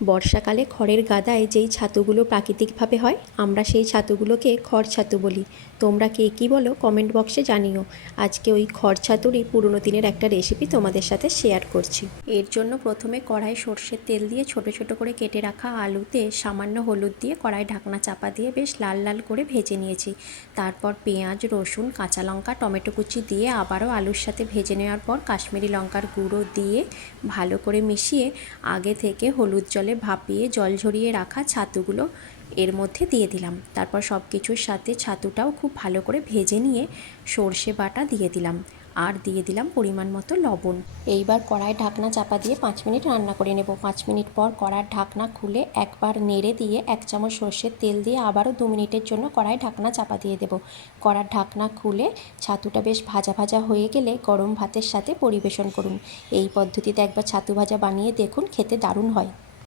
বর্ষাকালে খড়ের গাদায় যেই ছাতুগুলো প্রাকৃতিকভাবে হয় আমরা সেই ছাতুগুলোকে খড় ছাতু বলি। তোমরা কে কী বলো কমেন্ট বক্সে জানিও। আজকে ওই খড় ছাতুরই পুরনো দিনের একটা রেসিপি তোমাদের সাথে শেয়ার করছি। এর জন্য প্রথমে কড়াই সর্ষের তেল দিয়ে ছোট ছোট করে কেটে রাখা আলুতে সামান্য হলুদ দিয়ে কড়াই ঢাকনা চাপা দিয়ে বেশ লাল লাল করে ভেজে নিয়েছি। তারপর পেঁয়াজ, রসুন, কাঁচা লঙ্কা, টমেটো কুচি দিয়ে আবারও আলুর সাথে ভেজে নেওয়ার পর কাশ্মীরি লঙ্কার গুঁড়ো দিয়ে ভালো করে মিশিয়ে আগে থেকে হলুদ জলে ভাপিয়ে জল ঝরিয়ে রাখা ছাতুগুলো এর মধ্যে দিয়ে দিলাম। তারপর সব কিছুর সাথে ছাতুটাও খুব ভালো করে ভেজে নিয়ে সর্ষে বাটা দিয়ে দিলাম আর দিয়ে দিলাম পরিমাণ মতো লবণ। এইবার কড়াই ঢাকনা চাপা দিয়ে 5 মিনিট রান্না করে নেব। 5 মিনিট পর কড়ার ঢাকনা খুলে একবার নেড়ে দিয়ে 1 চামচ সর্ষের তেল দিয়ে আবারও 2 মিনিটের জন্য কড়াই ঢাকনা চাপা দিয়ে দেব। কড়ার ঢাকনা খুলে ছাতুটা বেশ ভাজা ভাজা হয়ে গেলে গরম ভাতের সাথে পরিবেশন করুন। এই পদ্ধতিতে একবার ছাতু ভাজা বানিয়ে দেখুন, খেতে দারুণ হয়।